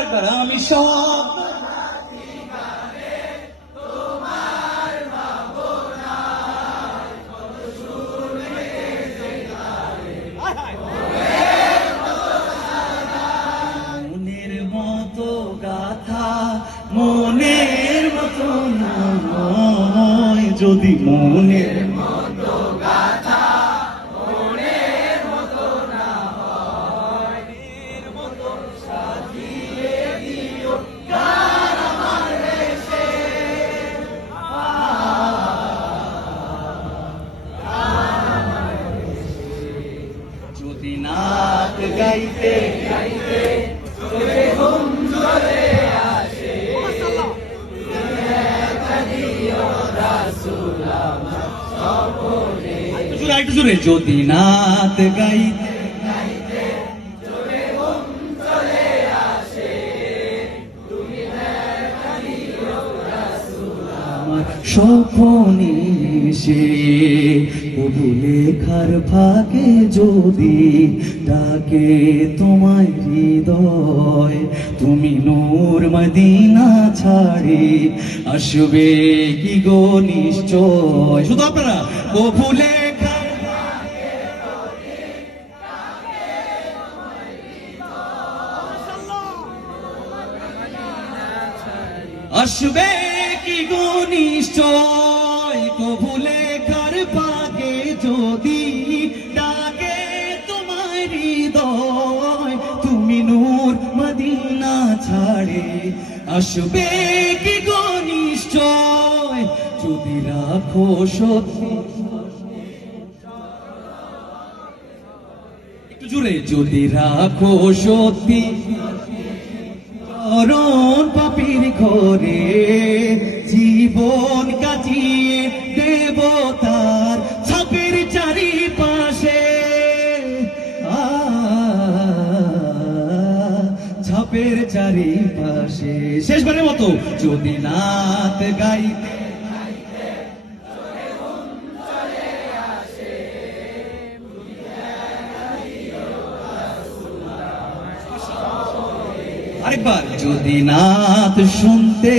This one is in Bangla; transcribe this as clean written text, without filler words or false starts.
একবার আমি সব মনের মতো গাথা মনের মতো নয়, যদি মনের যদি নাচ গাইতে গাইতে চোখে ঘুম চলে আসে, একটু জোরে, যদি নাচ গাইতে গাইতে চোখে ঘুম চলে আসে, তুমি দেখা দিও রাসূল আমার স্বপ্নে এসে, তবু লেখার ফাঁকে যদি ডাকে তোমায় হৃদয়, তুমি নূর মদিনা ছাড়ে আসবে কি গো নিশ্চয়। শুধু আপনারা তবু লেখার ফাঁকে যদি ডাকে তোমায় হৃদয়, আসবে কি গো নিশ্চয়। তবু লেখার ফাঁকে যদি ডাকে তোমায় হৃদয়, তুমি নূর মদিনা ছাড়ে আসবে কি গো নিশ্চয়। যদি রাখো সত্যি, একটু জোরে, যদি রাখো সত্যি চরণ পাপীর ঘরে, জীবন কাটিয়ে দেব তার ছাপের চারিপাশে, ছাপের চারিপাশে। শেষবারের মতো, যদি নাচ গাইতে গাইতে চোখে ঘুম চলে আসে, তুমি দেখা দিও রাসূল আমার স্বপ্নে। আরেকবার, যদি নাচ শুনতে